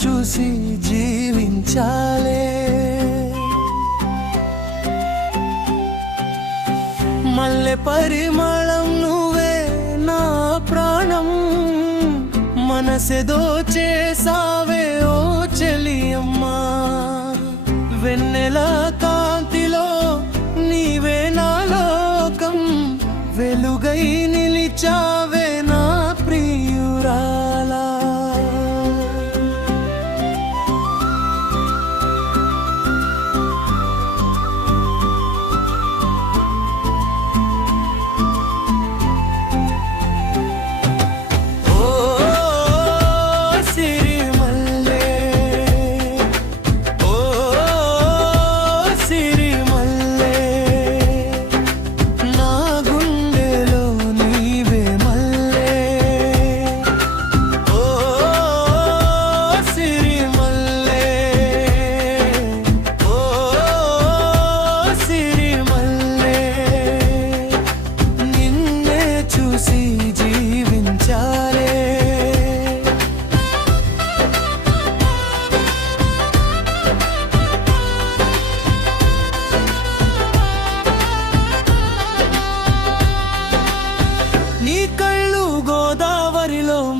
చూసి జీవించాలే. మల్లె పరిమళం నువ్వే నా ప్రాణం, మనసెదో చేసావే ఓ చెలియమ్మా. వెన్నెల కాంతిలో నీవే నా లోకం, వెలుగై నిలిచావే నా ప్రియురాలా.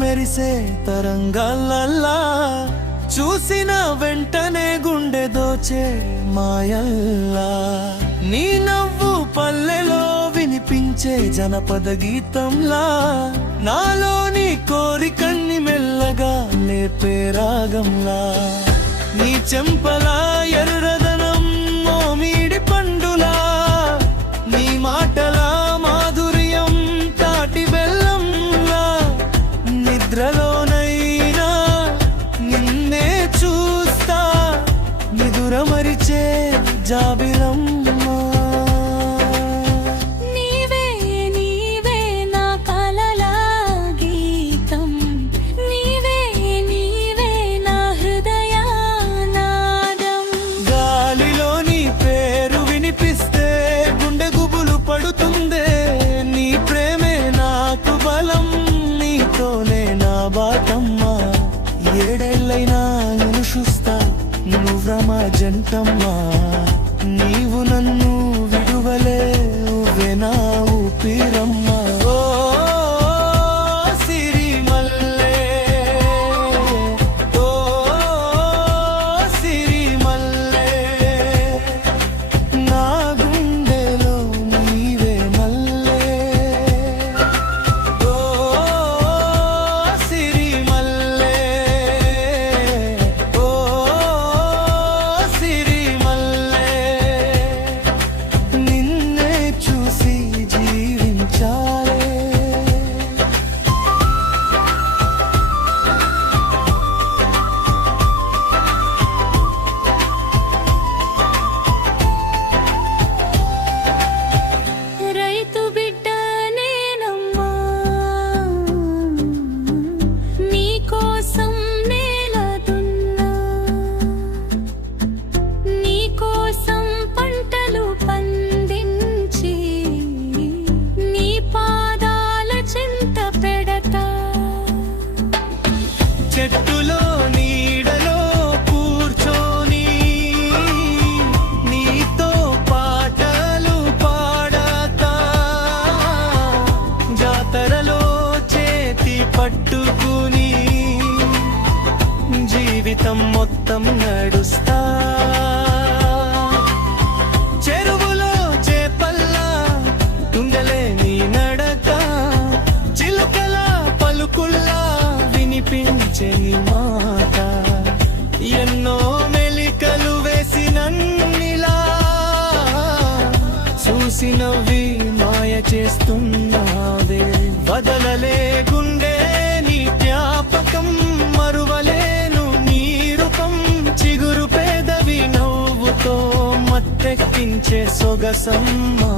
మెరిసే తరంగాలల్లా చూసిన వెంటనే గుండె దోచే మాయల్లా. నీ నవ్వు పల్లెలో వినిపించే జనపద గీతంలా, నాలోని కోరికన్ని మెల్లగా లేపే రాగంలా. నీ చెంపలా ఎర్రదనం మోమిడి పండులా, నీ మాటలా మాధుర్యం తాటి బెల్లంలా. నిద్రలోనైనా నిన్నే చూస్తా, నిదురమరిచే జాబిలమ్మ. ఏడేళ్ళైనా నేను చూస్తా నువ్వు జంటమ్మా. నీవు నన్ను విడువలే నా ఊపిరమ్మా. ఓ సిరిమల్లె, ఓ సిరిమల్లె, నా గుండెలో నీవే మల్లె. ఓ సిరిమల్లె, చెట్టులో నీడలో కూర్చొని నీతో పాటలు పాడతా, జాతరలో చేతి పట్టుకుని జీవితం మొత్తం నడుస్తా. చెరువులో చేపల్లా తుంగలే నీ నడక, చిలుకల పలుకుల్లా వినిపించే మాట. ఎన్నో మెలికలు వేసినన్నిలా చూసినవి మాయ చేస్తున్నావే. వదలలే గుండె నీ జ్ఞాపకం, మరువలేను నీ రూపం. చిగురు పేదవి నవ్వుతో మత్తెక్కించే సొగసమ్మా.